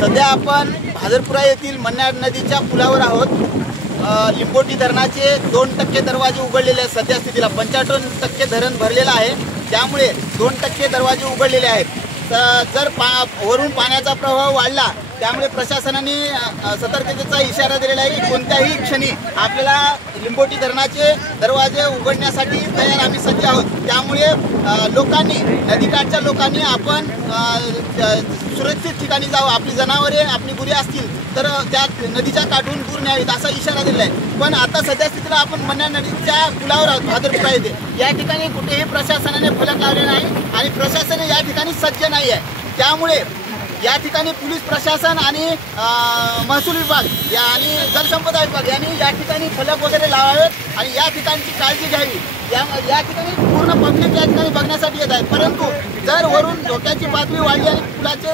सध्या आपण भादरपुरा येथील मन्नाड नदीच्या पुलावर आहोत। लिंबोटी धरणाचे 2% दरवाजे उघडलेले आहेत। सध्या स्थितीला 95% धरण भरलेलं आहे, त्यामुळे 2% दरवाजे उघडलेले आहेत। जर वरून पाण्याचा प्रवाह वाढला त्यामुळे प्रशासनाने सतर्कतेचा इशारा दिलेला आहे की कोणत्याही क्षणी आपल्याला लिंबोटी धरणाचे दरवाजे उघडण्यासाठी तयार आम्ही सज्ज आहोत। त्यामुळे लोकांनी, नदीकाठच्या लोकांनी आपण सुरक्षित ठिकाणी जावं। आपली जनावरे, आपली गुरे असतील तर त्या नदीच्या काठून दूर न्यावीत असा इशारा दिला आहे। पण आता सध्या स्थितीला आपण मन्नाड नदीच्या पुलावर आहोत भादरपुरा येथे। या ठिकाणी कुठेही प्रशासनाने फलक लावले नाही आणि प्रशासन या ठिकाणी सज्ज नाही आहे। त्यामुळे या ठिकाणी पोलीस प्रशासन आणि महसूल विभाग आणि जलसंपदा विभाग यांनी या ठिकाणी फलक वगैरे लावावेत आणि या ठिकाणची काळजी घ्यावी। या ठिकाणी पूर्ण पब्लिक या ठिकाणी बघण्यासाठी येत आहे, परंतु जर वरून धोक्याची पातळी वाढली आणि पुलाचे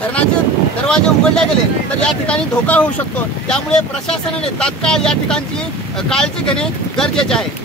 धरणाचे दरवाजे उघडले गेले तर या ठिकाणी धोका होऊ शकतो। त्यामुळे प्रशासनाने तात्काळ या ठिकाणची काळजी घेणे गरजेचे आहे।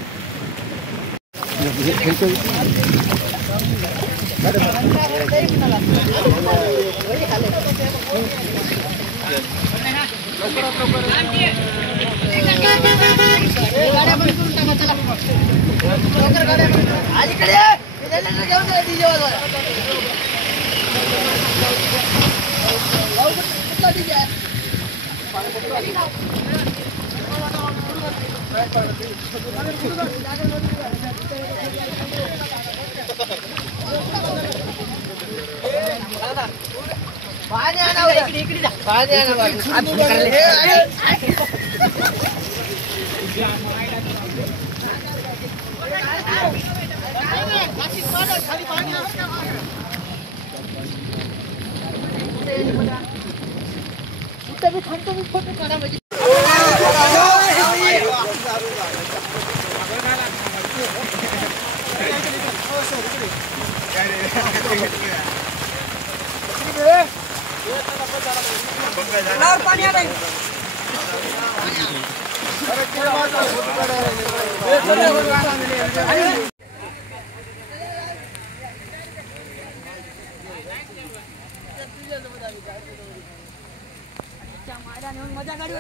मजा गाडी